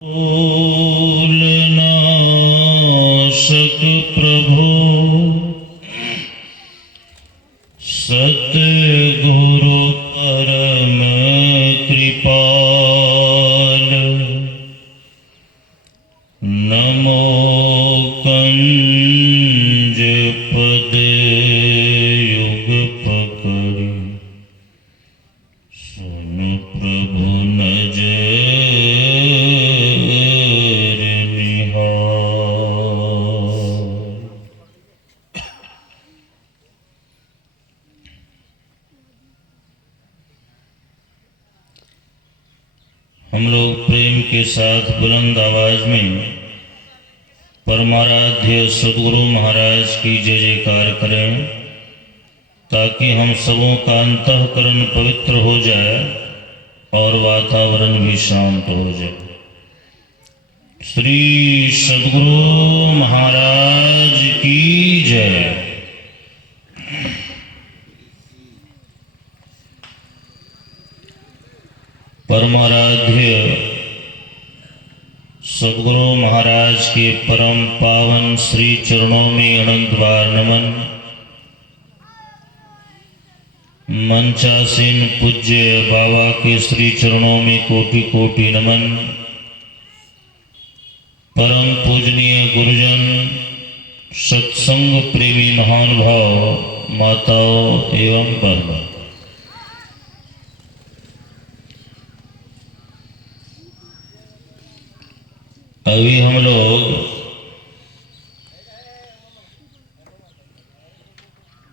नाशक प्रभु सतगुरु परम कृपाल नमो कंज पद युग पकड़ी सुन प्रभु नजर हम लोग प्रेम के साथ बुलंद आवाज में परमाराध्य सद्गुरु महाराज की जय जयकार करें ताकि हम सबों का अंतःकरण पवित्र हो जाए और वातावरण भी शांत हो जाए। श्री सद्गुरु महाराज की जय। परमाराध्य सद्गुरु महाराज के परम पावन श्री चरणों में अनंत बार नमन। मंचासीन पूज्य बाबा के श्री चरणों में कोटि कोटि नमन। परम पूजनीय गुरुजन सत्संग प्रेमी महानुभाव माताओं एवं बहनों, अभी हम लोग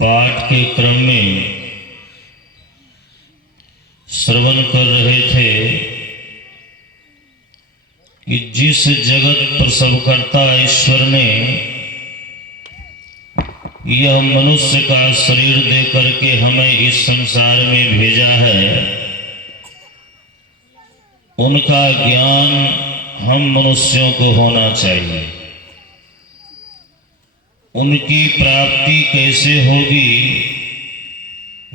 पाठ के क्रम में श्रवण कर रहे थे कि जिस जगत प्रसवकर्ता ईश्वर ने यह मनुष्य का शरीर दे करके हमें इस संसार में भेजा है, उनका ज्ञान हम मनुष्यों को होना चाहिए। उनकी प्राप्ति कैसे होगी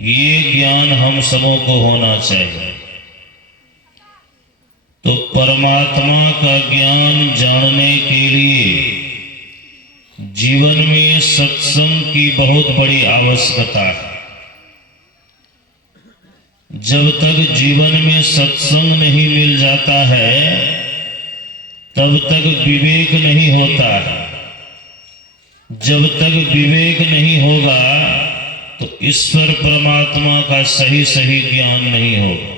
ये ज्ञान हम सबों को होना चाहिए। तो परमात्मा का ज्ञान जानने के लिए जीवन में सत्संग की बहुत बड़ी आवश्यकता है। जब तक जीवन में सत्संग नहीं मिल जाता है तब तक विवेक नहीं होता है। जब तक विवेक नहीं होगा तो ईश्वर परमात्मा का सही सही ज्ञान नहीं होगा।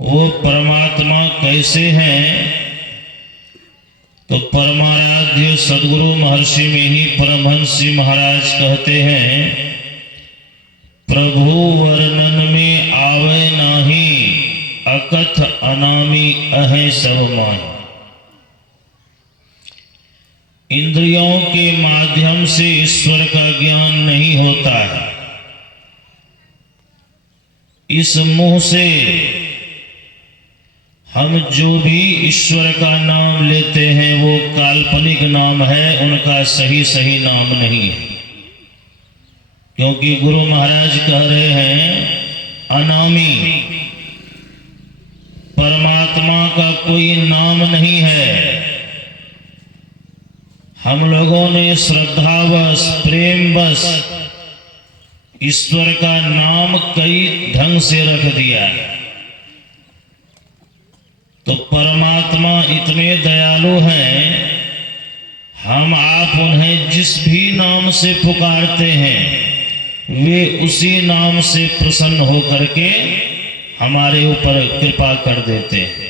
वो परमात्मा कैसे हैं? तो परमाराध्य सद्गुरु महर्षि में ही परमहंस जी महाराज कहते हैं, प्रभु वर्णन में आवे नाही अकथ अनामी अहे सब माही। इंद्रियों के माध्यम से ईश्वर का ज्ञान नहीं होता है। इस मुंह से हम जो भी ईश्वर का नाम लेते हैं वो काल्पनिक नाम है, उनका सही सही नाम नहीं है। क्योंकि गुरु महाराज कह रहे हैं अनामी, परमात्मा का कोई नाम नहीं है। हम लोगों ने श्रद्धावश प्रेमवश ईश्वर का नाम कई ढंग से रख दिया है। तो परमात्मा इतने दयालु हैं, हम आप उन्हें जिस भी नाम से पुकारते हैं वे उसी नाम से प्रसन्न होकर के हमारे ऊपर कृपा कर देते हैं।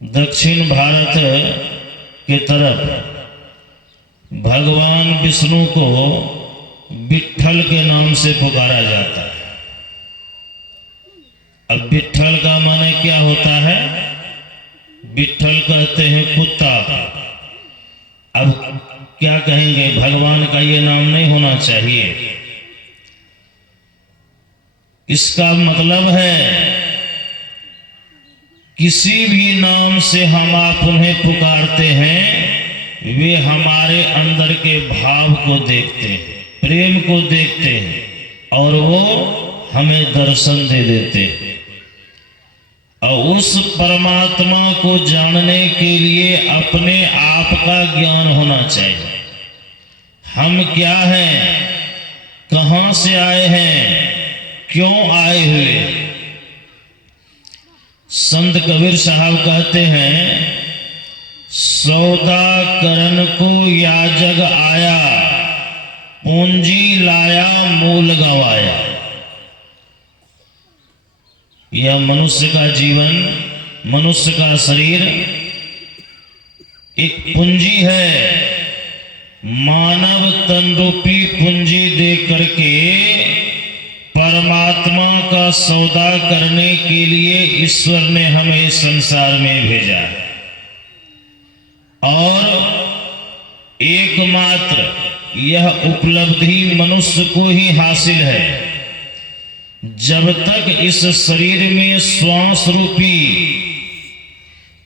दक्षिण भारत के तरफ भगवान विष्णु को विट्ठल के नाम से पुकारा जाता है। अब विट्ठल का माने क्या होता है? विट्ठल कहते हैं कुत्ता। अब क्या कहेंगे, भगवान का ये नाम नहीं होना चाहिए। इसका मतलब है किसी भी नाम से हम आप उन्हें पुकारते हैं वे हमारे अंदर के भाव को देखते हैं, प्रेम को देखते हैं और वो हमें दर्शन दे देते हैं। और उस परमात्मा को जानने के लिए अपने आप का ज्ञान होना चाहिए। हम क्या हैं, कहां से आए हैं, क्यों आए हुए। संत कबीर साहब कहते हैं, सौदा करन को याजक आया, पूंजी लाया मूल गवाया। यह मनुष्य का जीवन, मनुष्य का शरीर एक पूंजी है। मानव तन रूपी पूंजी दे करके परमात्मा का सौदा करने के लिए ईश्वर ने हमें संसार में भेजा और एकमात्र यह उपलब्धि मनुष्य को ही हासिल है। जब तक इस शरीर में श्वास रूपी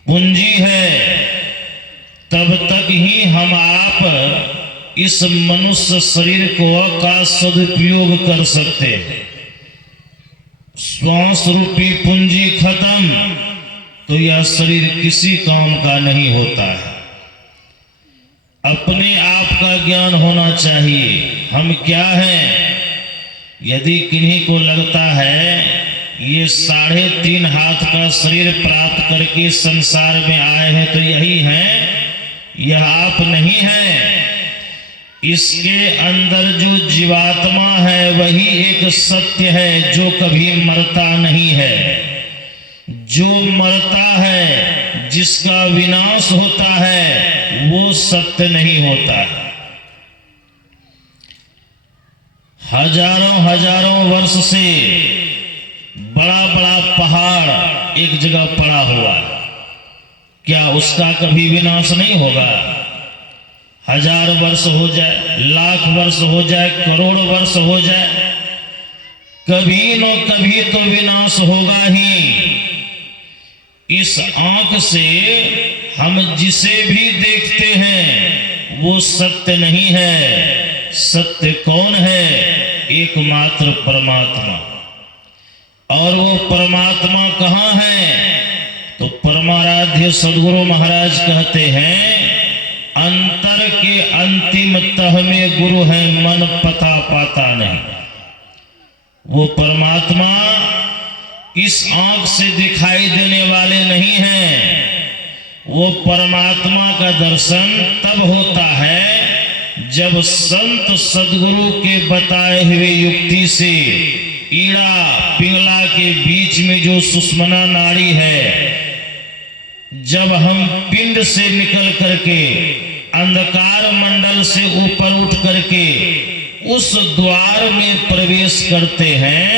पूंजी है, तब तक ही हम आप इस मनुष्य शरीर का सदुपयोग कर सकते हैं। श्वास रूपी पूंजी खत्म तो यह शरीर किसी काम का नहीं होता है। अपने आप का ज्ञान होना चाहिए, हम क्या हैं। यदि किन्हीं को लगता है ये 3.5 हाथ का शरीर प्राप्त करके संसार में आए हैं तो यही हैं, यह आप नहीं है। इसके अंदर जो जीवात्मा है वही एक सत्य है जो कभी मरता नहीं है। जो मरता है, जिसका विनाश होता है, वो सत्य नहीं होता है। हजारों हजारों वर्ष से बड़ा बड़ा पहाड़ एक जगह पड़ा हुआ, क्या उसका कभी विनाश नहीं होगा? 1000 वर्ष हो जाए, लाख वर्ष हो जाए, करोड़ वर्ष हो जाए, कभी न कभी तो विनाश होगा ही। इस आंख से हम जिसे भी देखते हैं वो सत्य नहीं है। सत्य कौन है? एकमात्र परमात्मा। और वो परमात्मा कहाँ है? तो परमाराध्य सद्गुरु महाराज कहते हैं, अंतर के अंतिम तह में गुरु है, मन पता पाता नहीं। वो परमात्मा इस आंख से दिखाई देने वाले नहीं हैं। वो परमात्मा का दर्शन तब होता है जब संत सद्गुरु के बताए हुए युक्ति से ईड़ा पिंगला के बीच में जो सुषुम्ना नाड़ी है, जब हम पिंड से निकल करके अंधकार मंडल से ऊपर उठ करके उस द्वार में प्रवेश करते हैं,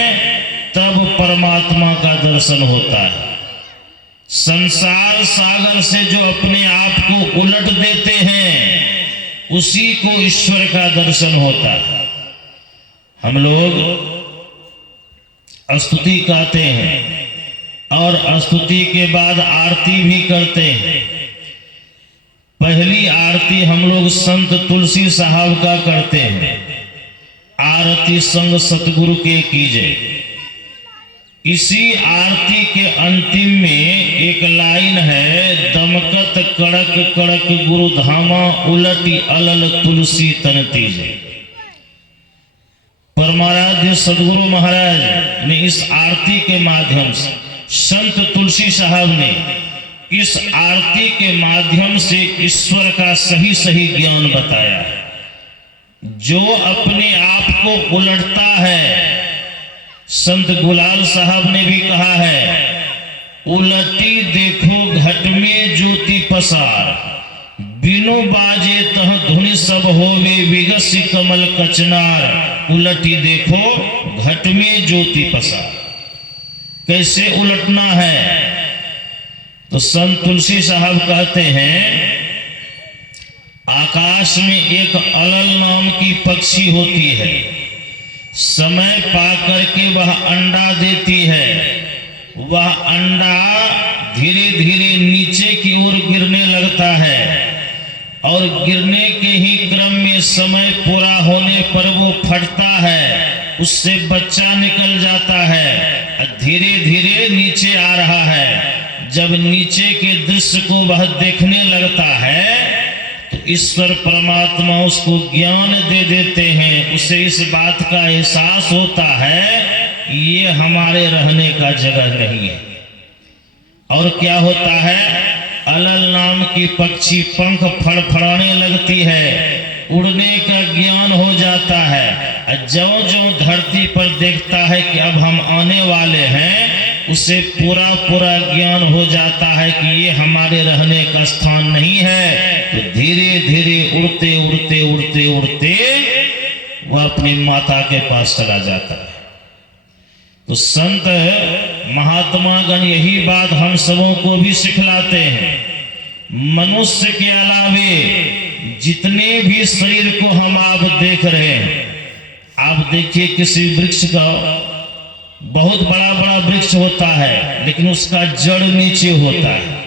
तब परमात्मा का दर्शन होता है। संसार सागर से जो अपने आप को उलट देते हैं, उसी को ईश्वर का दर्शन होता है। हम लोग स्तुति गाते हैं और स्तुति के बाद आरती भी करते हैं। पहली आरती हम लोग संत तुलसी साहब का करते हैं, आरती संग सतगुरु के कीजिए। इसी आरती के अंतिम में एक लाइन है, दमकत कड़क कड़क गुरु धामा, उलटी अलल तुलसी तन तीजे। परमाराध्य सद्गुरु महाराज ने इस आरती के माध्यम से, संत तुलसी साहब ने इस आरती के माध्यम से ईश्वर का सही सही ज्ञान बताया। जो अपने आप को उलटता है, संत गुलाल साहब ने भी कहा है, उलटी देखो घट में ज्योति पसार, बिनु बाजे तह धुनि सब होवे, विगसी कमल कचनार। उलटी देखो घट में ज्योति पसार। कैसे उलटना है? तो संत तुलसी साहब कहते हैं, आकाश में एक अलल नाम की पक्षी होती है, समय पाकर के वह अंडा देती है। वह अंडा धीरे धीरे नीचे की ओर गिरने लगता है और गिरने के ही क्रम में समय पूरा होने पर वो फटता है, उससे बच्चा निकल जाता है, धीरे धीरे नीचे आ रहा है। जब नीचे के दृश्य को वह देखने लगता है तो ईश्वर परमात्मा उसको ज्ञान दे देते हैं, उसे इस बात का एहसास होता है ये हमारे रहने का जगह नहीं है। और क्या होता है, अलल नाम की पक्षी पंख फड़फड़ाने लगती है, उड़ने का ज्ञान हो जाता है। ज्यों ज्यों धरती पर देखता है कि अब हम आने वाले हैं, उसे पूरा पूरा ज्ञान हो जाता है कि ये हमारे रहने का स्थान नहीं है। तो धीरे धीरे उड़ते उड़ते उड़ते उड़ते वह अपनी माता के पास चला जाता है। तो संत महात्मा गण यही बात हम सबों को भी सिखलाते हैं। मनुष्य के अलावे जितने भी शरीर को हम आप देख रहे हैं, आप देखिए किसी वृक्ष का बहुत बड़ा बड़ा वृक्ष होता है, लेकिन उसका जड़ नीचे होता है,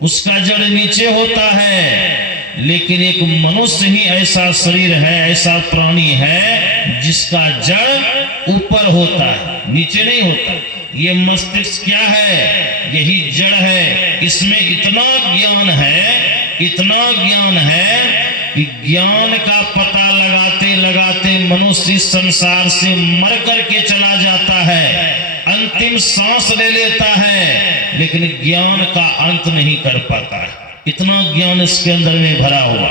उसका जड़ नीचे होता है। लेकिन एक मनुष्य ही ऐसा शरीर है, ऐसा प्राणी है जिसका जड़ ऊपर होता है, नीचे नहीं होता। ये मस्तिष्क क्या है, यही जड़ है। इसमें इतना ज्ञान है, इतना ज्ञान है कि ज्ञान का पता लगाते लगाते मनुष्य इस संसार से मर करके चला जाता है, अंतिम सांस ले लेता है, लेकिन ज्ञान का अंत नहीं कर पाता है। इतना ज्ञान इसके अंदर में भरा हुआ।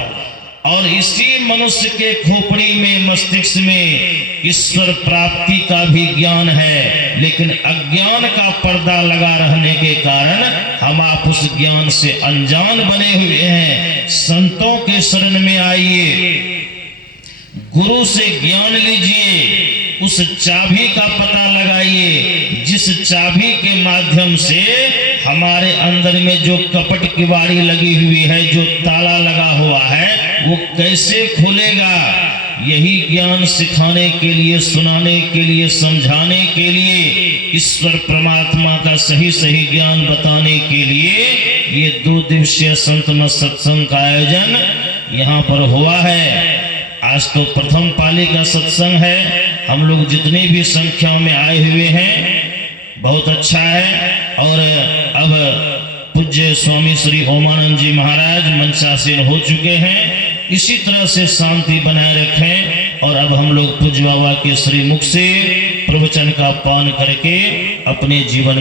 और इसी मनुष्य के खोपड़ी में, मस्तिष्क में ईश्वर प्राप्ति का भी ज्ञान है, लेकिन अज्ञान का पर्दा लगा रहने के कारण हम आप उस ज्ञान से अनजान बने हुए हैं। संतों के शरण में आइए, गुरु से ज्ञान लीजिए, उस चाबी का पता लगाइए जिस चाबी के माध्यम से हमारे अंदर में जो कपट की बाड़ी लगी हुई है, जो ताला लगा हुआ है, वो कैसे खुलेगा। यही ज्ञान सिखाने के लिए, सुनाने के लिए, समझाने के लिए, ईश्वर परमात्मा का सही सही ज्ञान बताने के लिए ये 2 दिवसीय संत मत सत्संग का आयोजन यहाँ पर हुआ है। आज तो प्रथम पाली का सत्संग है। हम लोग जितने भी संख्या में आए हुए हैं बहुत अच्छा है। और अब पूज्य स्वामी श्री ओमानंद जी महाराज मंचासीन हो चुके हैं। इसी तरह से शांति बनाए रखें। और अब हम लोग पूज्य बाबा के श्री मुख से प्रवचन का पान करके अपने जीवन